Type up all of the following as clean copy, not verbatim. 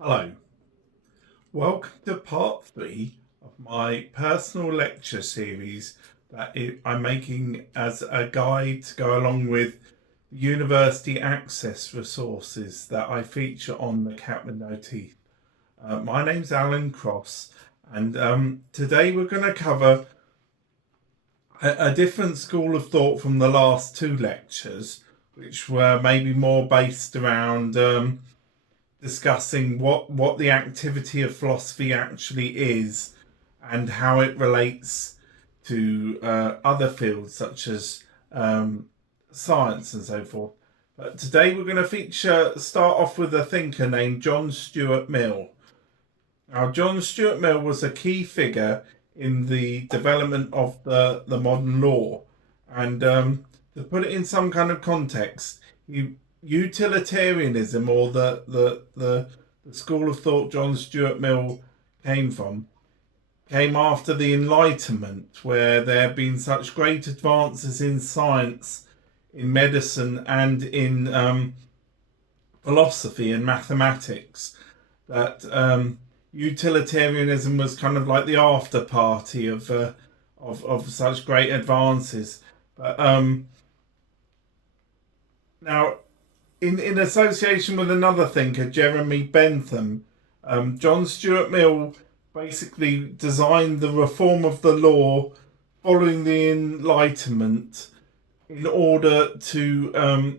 Hello, welcome to part 3 of my personal lecture series that I'm making as a guide to go along with university access resources that I feature on The Cat with No Teeth. My name's Alan Cross, and today we're going to cover a different school of thought from the last two lectures, which were maybe more based around discussing what the activity of philosophy actually is and how it relates to other fields such as science and so forth. But today we're going to start off with a thinker named John Stuart Mill. Now, John Stuart Mill was a key figure in the development of the modern law. And to put it in some kind of context, utilitarianism, or the school of thought John Stuart Mill came from, came after the Enlightenment, where there have been such great advances in science, in medicine, and in philosophy and mathematics, that utilitarianism was kind of like the after party of such great advances. But now, in association with another thinker, Jeremy Bentham, John Stuart Mill basically designed the reform of the law following the Enlightenment in order to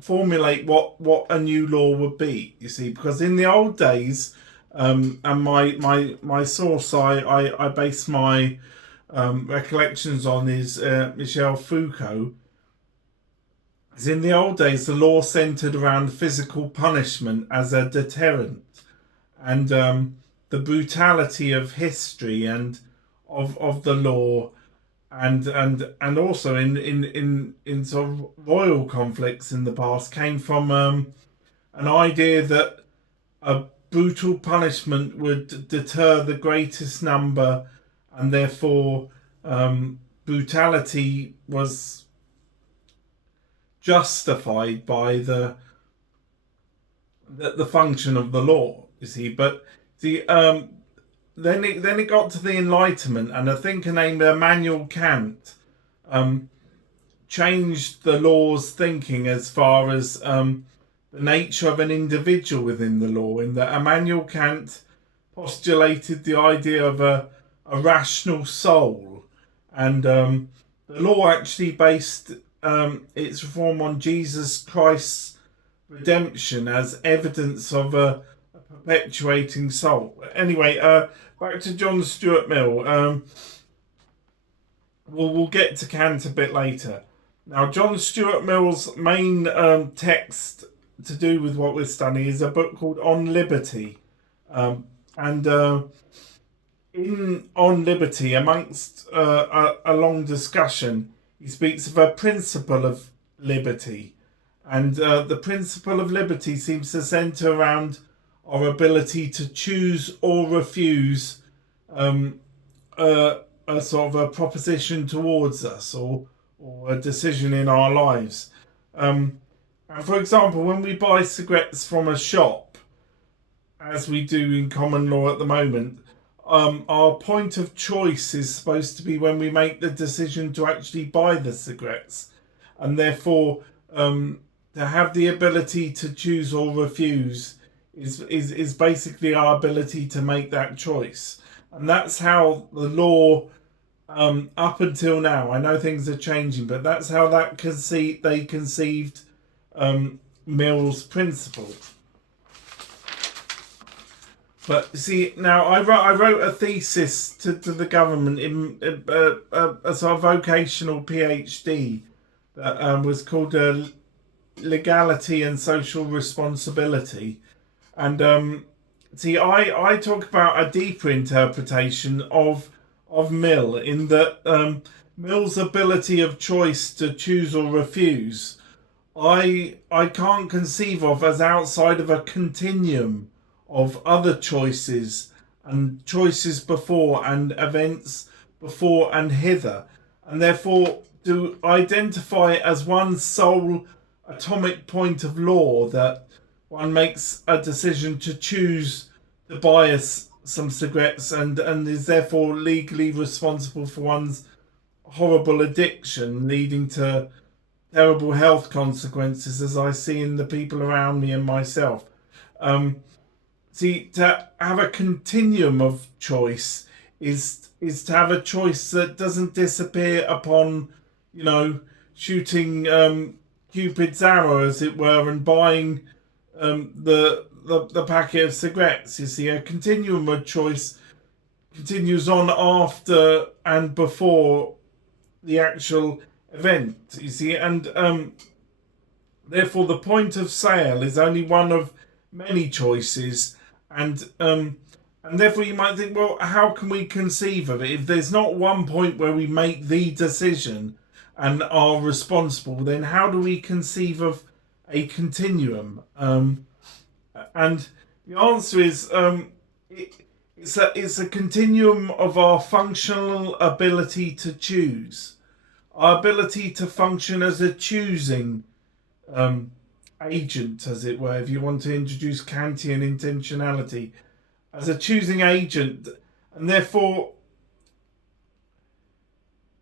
formulate what a new law would be. You see, because in the old days, and my source I base my recollections on is Michel Foucault. As in the old days, the law centered around physical punishment as a deterrent, and the brutality of history and of the law, and also in sort of royal conflicts in the past, came from an idea that a brutal punishment would deter the greatest number, and therefore brutality was justified by the function of the law. You see, but then it got to the Enlightenment, and a thinker named Immanuel Kant changed the law's thinking as far as the nature of an individual within the law, in that Immanuel Kant postulated the idea of a rational soul, and the law actually based its reform on Jesus Christ's redemption as evidence of a perpetuating soul. Anyway, back to John Stuart Mill. We'll get to Kant a bit later. Now, John Stuart Mill's main text to do with what we're studying is a book called On Liberty. And in On Liberty, amongst a long discussion, he speaks of a principle of liberty. And the principle of liberty seems to center around our ability to choose or refuse a sort of a proposition towards us, or a decision in our lives. And for example, when we buy cigarettes from a shop, as we do in common law at the moment, our point of choice is supposed to be when we make the decision to actually buy the cigarettes, and therefore to have the ability to choose or refuse is basically our ability to make that choice. And that's how the law, up until now, I know things are changing, but that's how they conceived Mill's principle. But see, now I wrote a thesis to the government in a sort of vocational PhD that was called Legality and Social Responsibility. And see, I talk about a deeper interpretation of Mill, in that Mill's ability of choice to choose or refuse, I can't conceive of as outside of a continuum of other choices, and choices before, and events before and hither, and therefore to identify it as one sole atomic point of law that one makes a decision to choose to buy some cigarettes and is therefore legally responsible for one's horrible addiction, leading to terrible health consequences, as I see in the people around me and myself. See, to have a continuum of choice is to have a choice that doesn't disappear upon, shooting Cupid's arrow, as it were, and buying the packet of cigarettes. You see, a continuum of choice continues on after and before the actual event. You see, and therefore the point of sale is only one of many choices, and therefore you might think, well, how can we conceive of it if there's not one point where we make the decision and are responsible? Then how do we conceive of a continuum? And the answer is it's a continuum of our functional ability to choose, our ability to function as a choosing agent, as it were, if you want to introduce Kantian intentionality, as a choosing agent. And therefore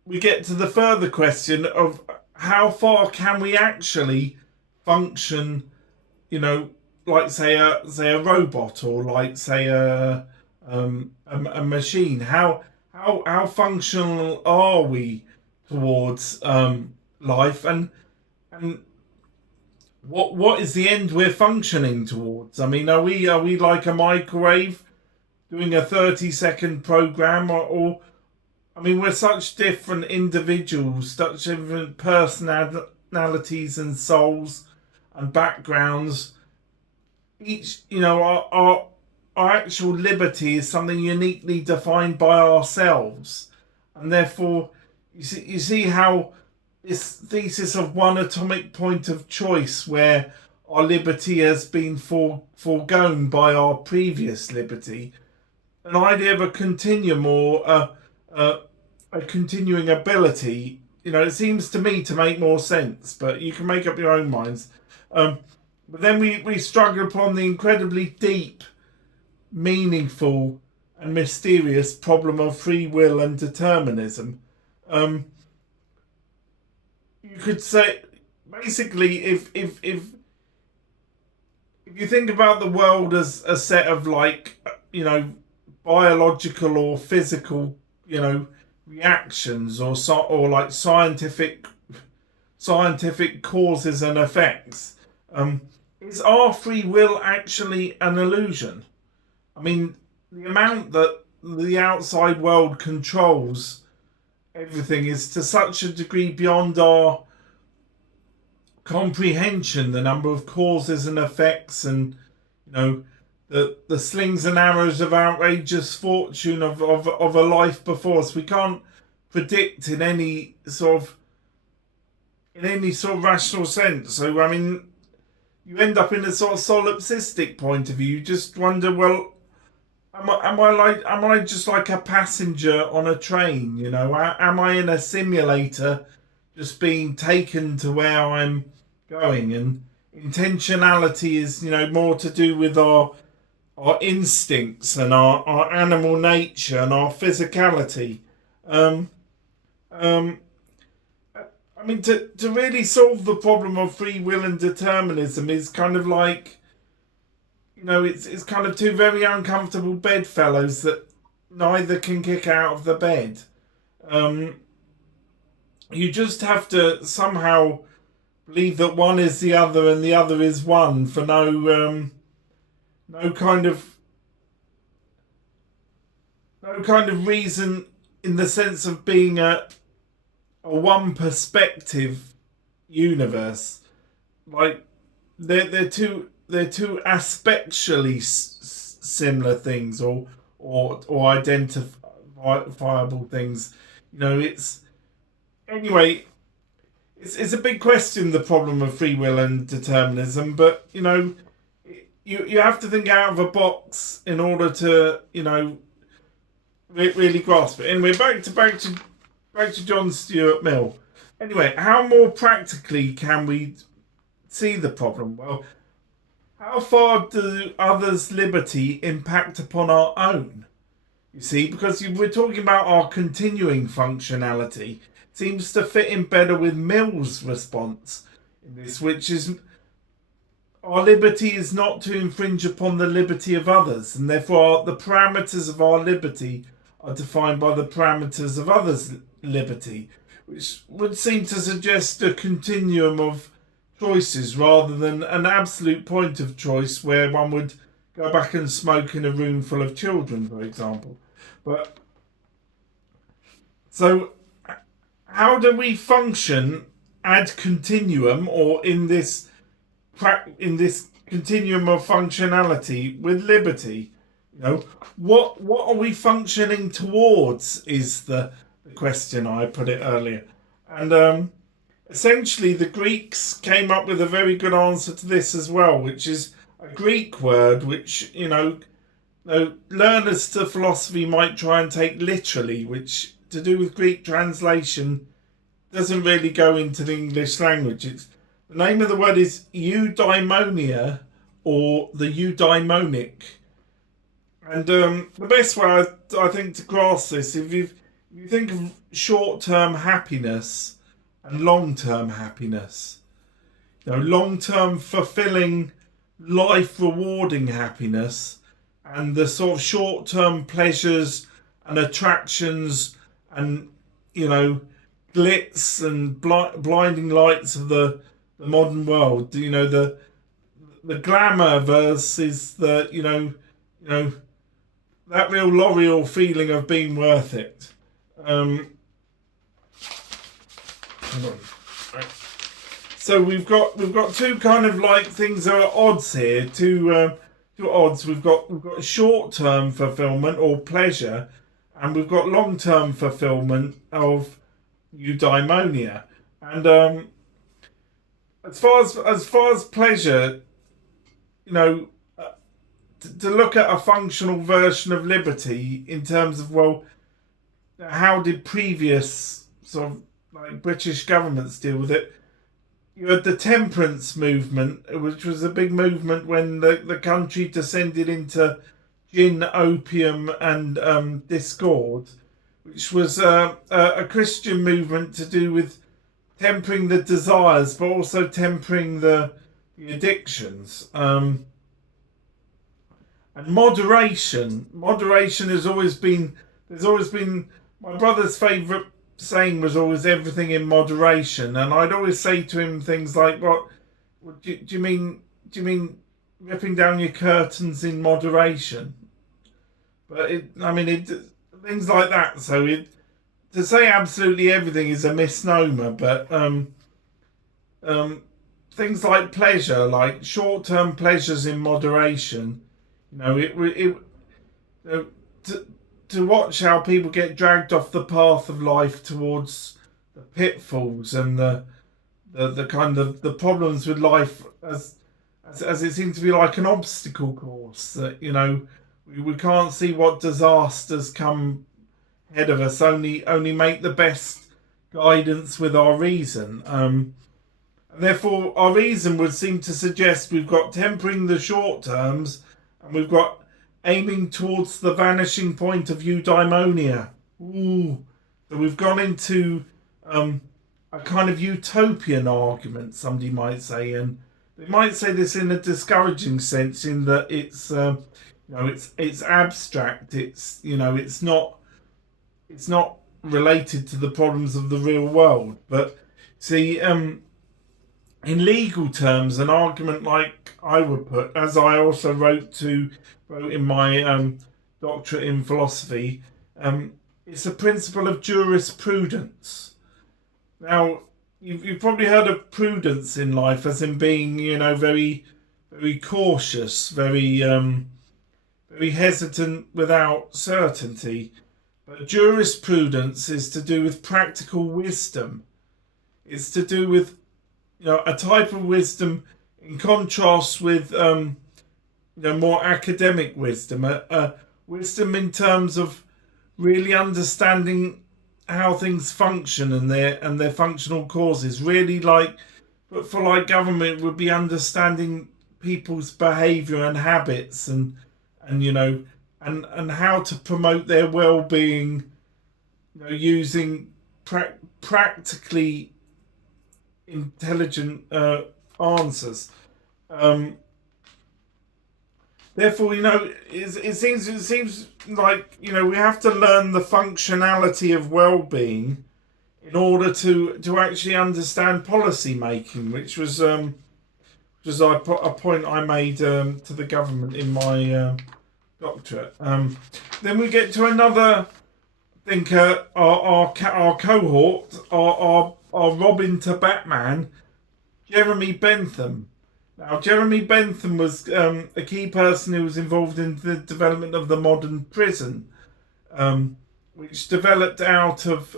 we get to the further question of how far can we actually function, like say a robot, or like say a machine. How functional are we towards life, and what is the end we're functioning towards? I mean, are we like a microwave doing a 30-second program, or I mean, we're such different individuals, such different personalities and souls and backgrounds. Each, our actual liberty is something uniquely defined by ourselves, and therefore you see how this thesis of one atomic point of choice, where our liberty has been foregone by our previous liberty, an idea of a continuum, or a continuing ability, it seems to me to make more sense, but you can make up your own minds. But then we struggle upon the incredibly deep, meaningful and mysterious problem of free will and determinism. You could say, basically, if you think about the world as a set of, like, biological or physical, reactions, or like scientific causes and effects, is our free will actually an illusion? I mean, the amount that the outside world controls everything is to such a degree beyond our comprehension. The number of causes and effects, and the slings and arrows of outrageous fortune of a life before us, we can't predict in any sort of rational sense. So I mean, you end up in a sort of solipsistic point of view. You just wonder, well, am I just like a passenger on a train? Am I in a simulator, just being taken to where I'm going? And intentionality is, more to do with our instincts and our animal nature and our physicality. I mean, to really solve the problem of free will and determinism is kind of like, it's kind of two very uncomfortable bedfellows that neither can kick out of the bed. You just have to somehow believe that one is the other and the other is one, for no kind of reason, in the sense of being a one perspective universe. Like they're two aspectually similar things, or identifiable things. It's anyway. It's a big question, the problem of free will and determinism, but you have to think out of a box in order to really grasp it. Anyway, back to John Stuart Mill. Anyway, how more practically can we see the problem? Well, how far do others' liberty impact upon our own? You see, because we're talking about our continuing functionality, it seems to fit in better with Mill's response in this, which is our liberty is not to infringe upon the liberty of others, and therefore the parameters of our liberty are defined by the parameters of others' liberty, which would seem to suggest a continuum of choices rather than an absolute point of choice where one would go back and smoke in a room full of children, for example. But so, how do we function ad continuum, or in this continuum of functionality with liberty? You know, what are we functioning towards is the question. I put it earlier, and essentially the Greeks came up with a very good answer to this as well, which is a Greek word which learners to philosophy might try and take literally, which to do with Greek translation doesn't really go into the English language. The name of the word is eudaimonia, or the eudaimonic. And the best way I think to grasp this, if you think of short-term happiness and long-term happiness, long-term fulfilling, life-rewarding happiness, and the sort of short-term pleasures and attractions and glitz and blinding lights of the modern world. The glamour versus the that real L'Oreal feeling of being worth it. So we've got two kind of like things that are odds here. Two odds. We've got short-term fulfillment or pleasure, and we've got long-term fulfillment of eudaimonia. And as far as pleasure, to look at a functional version of liberty in terms of, well, how did previous sort of like British governments deal with it? You had the temperance movement, which was a big movement when the country descended into gin, opium, and discord, which was a Christian movement to do with tempering the desires, but also tempering the addictions. And moderation has always been. There's always been. My brother's favourite saying was always everything in moderation, and I'd always say to him things like, "What do you mean? Do you mean ripping down your curtains in moderation?" But things like that. So to say absolutely everything is a misnomer, but things like pleasure, like short-term pleasures in moderation. To watch how people get dragged off the path of life towards the pitfalls and the kind of the problems with life as it seems to be like an obstacle course that we can't see what disasters come ahead of us. Only make the best guidance with our reason. And therefore, our reason would seem to suggest we've got tempering the short terms, and we've got aiming towards the vanishing point of eudaimonia. Ooh. So we've gone into a kind of utopian argument, somebody might say, and they might say this in a discouraging sense, in that it's it's abstract. It's it's not related to the problems of the real world. But see, in legal terms, an argument like I would put, as I also wrote in my doctorate in philosophy, it's a principle of jurisprudence. Now, you've probably heard of prudence in life as in being, very, very cautious, very, very hesitant without certainty. But jurisprudence is to do with practical wisdom. It's to do with, a type of wisdom in contrast with, more academic wisdom, a wisdom in terms of really understanding how things function and their functional causes. Really, but for government, would be understanding people's behaviour and habits, and and how to promote their well-being, using practically intelligent answers. Um, Therefore, it seems like we have to learn the functionality of well-being in order to actually understand policy making, which was a point I made to the government in my doctorate. Then we get to another thinker, our cohort, our Robin to Batman, Jeremy Bentham. Now, Jeremy Bentham was a key person who was involved in the development of the modern prison, which developed out of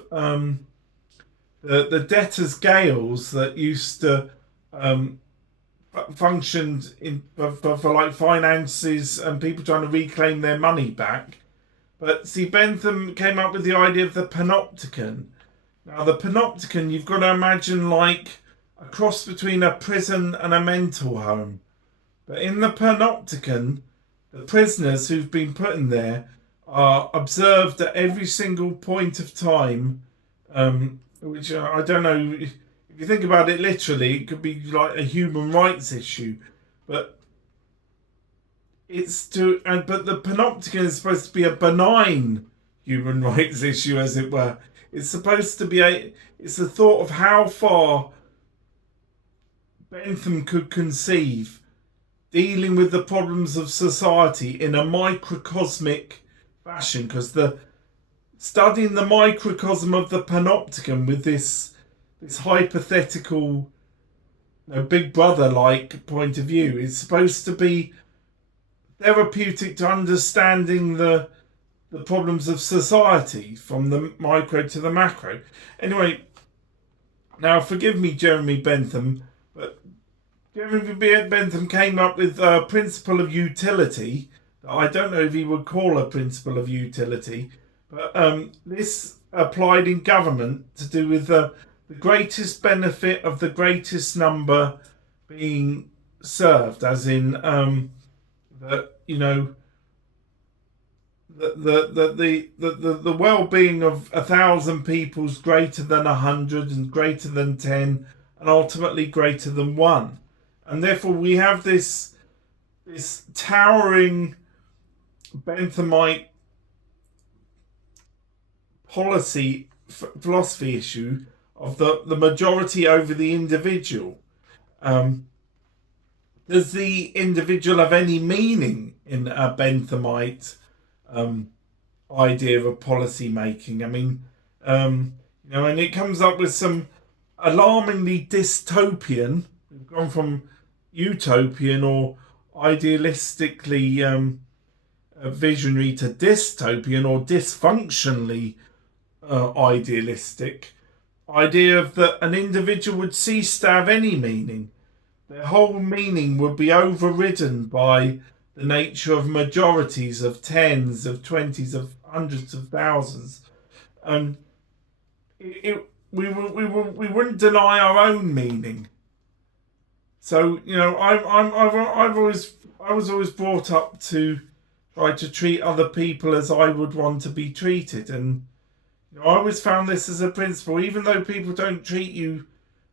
the debtors' gaols that used to functioned for like finances and people trying to reclaim their money back. But see, Bentham came up with the idea of the panopticon. Now, the panopticon, you've got to imagine like a cross between a prison and a mental home. But in the panopticon, the prisoners who've been put in there are observed at every single point of time, which I don't know, if you think about it literally, it could be like a human rights issue. But but the panopticon is supposed to be a benign human rights issue, as it were. It's supposed to be it's the thought of how far Bentham could conceive dealing with the problems of society in a microcosmic fashion, because studying the microcosm of the panopticon with this hypothetical, Big Brother-like point of view is supposed to be therapeutic to understanding the problems of society from the micro to the macro. Anyway, now forgive me, Jeremy Bentham, but Jeremy Bentham came up with a principle of utility that I don't know if he would call a principle of utility, but this applied in government to do with the greatest benefit of the greatest number being served, as in the well-being of 1,000 people's greater than 100 and greater than 10 and ultimately greater than 1. And therefore we have this towering Benthamite philosophy issue of the majority over the individual. Does the individual have any meaning in a Benthamite idea of policy making? I mean, and it comes up with some alarmingly dystopian. We've gone from utopian or idealistically visionary to dystopian or dysfunctionally idealistic idea of that an individual would cease to have any meaning. Their whole meaning would be overridden by the nature of majorities, of tens, of twenties, of hundreds of thousands, and we wouldn't deny our own meaning. So I was always brought up to try to treat other people as I would want to be treated, and I always found this as a principle. Even though people don't treat you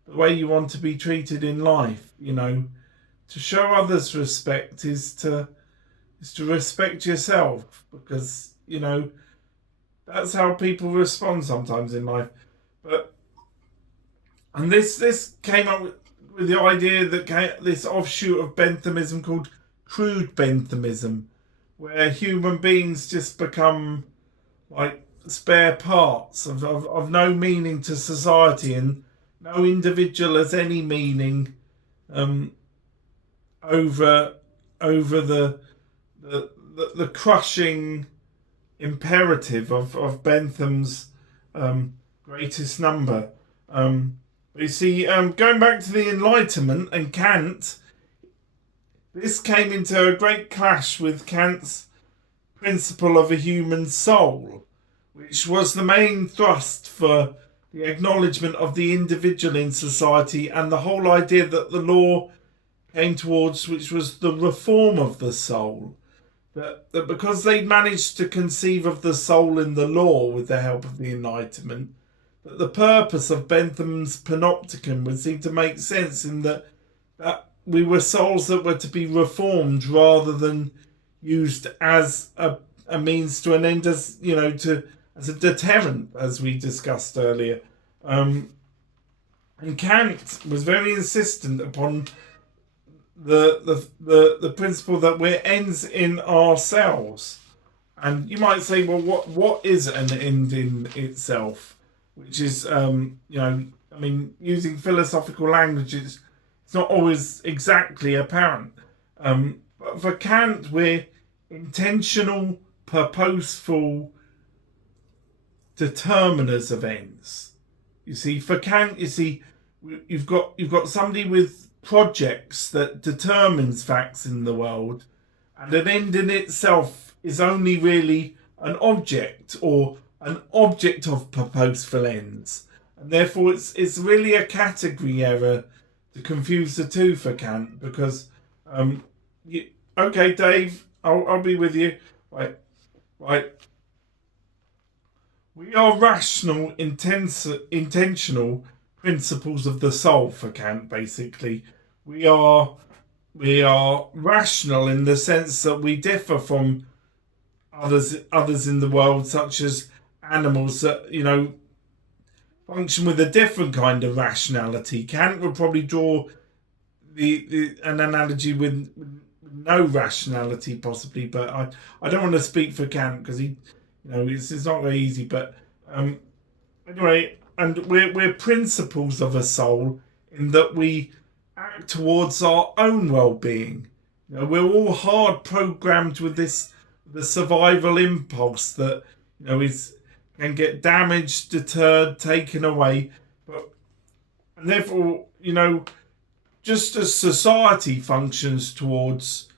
the way you want to be treated in life, to show others respect is to respect yourself, because that's how people respond sometimes in life. And this came up with the idea that this offshoot of Benthamism called crude Benthamism, where human beings just become like spare parts of no meaning to society, and no individual has any meaning over the crushing imperative of Bentham's greatest number. You see, going back to the Enlightenment and Kant, this came into a great clash with Kant's principle of a human soul, which was the main thrust for the acknowledgement of the individual in society, and the whole idea that the law came towards, which was the reform of the soul. That because they managed to conceive of the soul in the law with the help of the Enlightenment, that the purpose of Bentham's Panopticon would seem to make sense in that we were souls that were to be reformed rather than used as a means to an end, as as a deterrent, as we discussed earlier. And Kant was very insistent upon the principle that we're ends in ourselves. And you might say, well, what is an end in itself? Which is, using philosophical language, it's not always exactly apparent. But for Kant, we're intentional, purposeful determiners of ends. You see, for Kant, you've got somebody with projects that determines facts in the world, and an end in itself is only really an object, or an object of purposeful ends, and therefore it's really a category error to confuse the two for Kant, because okay, Dave, I'll be with you. Right. We are rational, intentional principles of the soul for Kant. Basically, we are rational in the sense that we differ from others in the world, such as animals that function with a different kind of rationality. Kant would probably draw an analogy with no rationality, possibly, but I don't want to speak for Kant because it's not very easy. But anyway, and we're principles of a soul in that we act towards our own well-being. We're all hard programmed with the survival impulse that can get damaged, deterred, taken away, and therefore just as society functions towards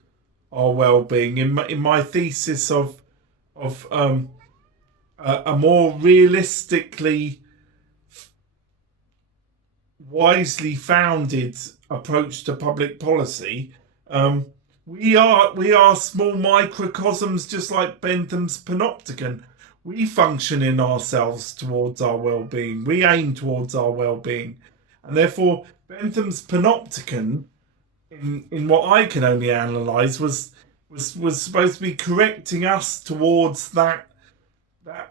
our well-being, in my thesis of a more realistically, wisely founded approach to public policy, we are small microcosms, just like Bentham's Panopticon. We function in ourselves towards our well-being. We aim towards our well-being, and therefore Bentham's Panopticon, in what I can only analyse, was supposed to be correcting us towards that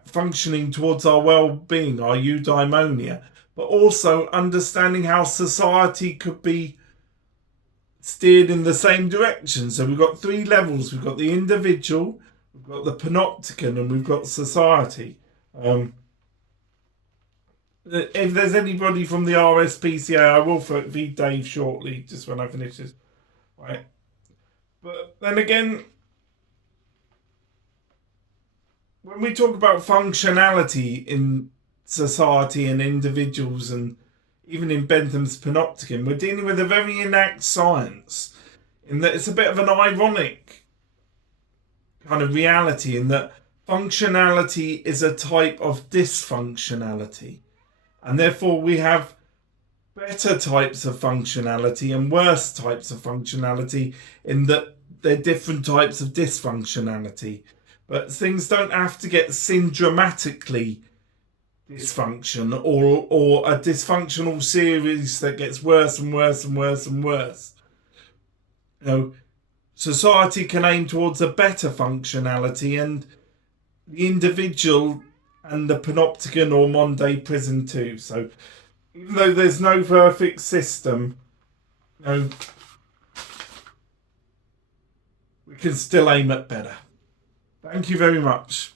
functioning towards our well-being, our eudaimonia, but also understanding how society could be steered in the same direction. So we've got three levels. We've got the individual, we've got the panopticon, and we've got society. If there's anybody from the RSPCA, I will feed Dave shortly, just when I finish this. Right. But then again, when we talk about functionality in society and individuals, and even in Bentham's Panopticon, we're dealing with a very inact science, in that it's a bit of an ironic kind of reality, in that functionality is a type of dysfunctionality, and therefore we have better types of functionality and worse types of functionality, in that they're different types of dysfunctionality. But things don't have to get syndromatically dysfunction, or a dysfunctional series that gets worse and worse and worse and worse. Society can aim towards a better functionality, and the individual and the panopticon or Monday prison too. So even though there's no perfect system, we can still aim at better. Thank you very much.